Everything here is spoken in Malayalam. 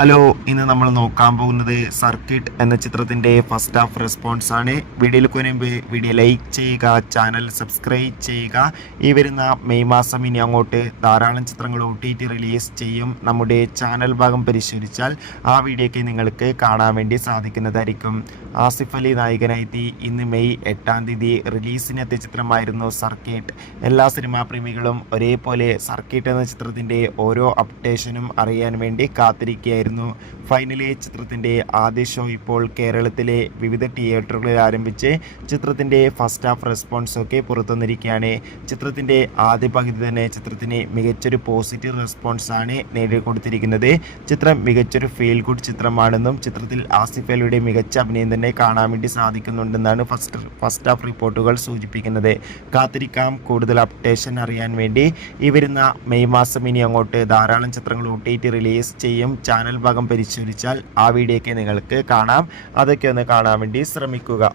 ഹലോ, ഇന്ന് നമ്മൾ നോക്കാൻ പോകുന്നത് സർക്കിട്ട് എന്ന ചിത്രത്തിൻ്റെ ഫസ്റ്റ് ഹാഫ് റെസ്പോൺസ് ആണ്. വീഡിയോയിലേക്ക് മുൻപ് വീഡിയോ ലൈക്ക് ചെയ്യുക, ചാനൽ സബ്സ്ക്രൈബ് ചെയ്യുക. ഈ വരുന്ന മെയ് മാസം ഇനി അങ്ങോട്ട് ധാരാളം ചിത്രങ്ങൾ OTT റിലീസ് ചെയ്യും. നമ്മുടെ ചാനൽ ഭാഗം പരിശോധിച്ചാൽ ആ വീഡിയോയ്ക്ക് നിങ്ങൾക്ക് കാണാൻ വേണ്ടി സാധിക്കുന്നതായിരിക്കും. ആസിഫ് അലി നായകനായി ഇന്ന് മെയ് 8-ാം തീയതി റിലീസിനെത്തിയ ചിത്രമായിരുന്നു സർക്കിട്ട്. എല്ലാ സിനിമാ പ്രേമികളും ഒരേപോലെ സർക്കിട്ട് എന്ന ചിത്രത്തിൻ്റെ ഓരോ അപ്ഡേഷനും അറിയാൻ വേണ്ടി കാത്തിരിക്കുകയായിരുന്നു. ഫൈനലി ചിത്രത്തിൻ്റെ ആദ്യ ഷോ ഇപ്പോൾ കേരളത്തിലെ വിവിധ തിയേറ്ററുകളിൽ ആരംഭിച്ച് ചിത്രത്തിൻ്റെ ഫസ്റ്റ് ഹാഫ് റെസ്പോൺസ് ഒക്കെ പുറത്തുവന്നിരിക്കുകയാണ്. ചിത്രത്തിൻ്റെ ആദ്യ പകുതി തന്നെ ചിത്രത്തിന് മികച്ചൊരു പോസിറ്റീവ് റെസ്പോൺസ് ആണ് നേടിക്കൊടുത്തിരിക്കുന്നത്. ചിത്രം മികച്ചൊരു ഫീൽ ഗുഡ് ചിത്രമാണെന്നും ചിത്രത്തിൽ ആസിഫ് അലിയുടെ മികച്ച അഭിനയം തന്നെ കാണാൻ വേണ്ടി സാധിക്കുന്നുണ്ടെന്നാണ് ഫസ്റ്റ് ഹാഫ് റിപ്പോർട്ടുകൾ സൂചിപ്പിക്കുന്നത്. കാത്തിരിക്കാം കൂടുതൽ അപ്ഡേഷൻ അറിയാൻ വേണ്ടി. ഈ വരുന്ന മെയ് മാസം ഇനി അങ്ങോട്ട് ധാരാളം ചിത്രങ്ങൾ OTT റിലീസ് ചെയ്യും. ചാനൽ ഭാഗം പരിശോധിച്ചാൽ ആ വീഡിയോയ്ക്ക് നിങ്ങൾക്ക് കാണാം. അതൊക്കെ ഒന്ന് കാണാൻ വേണ്ടി ശ്രമിക്കുക.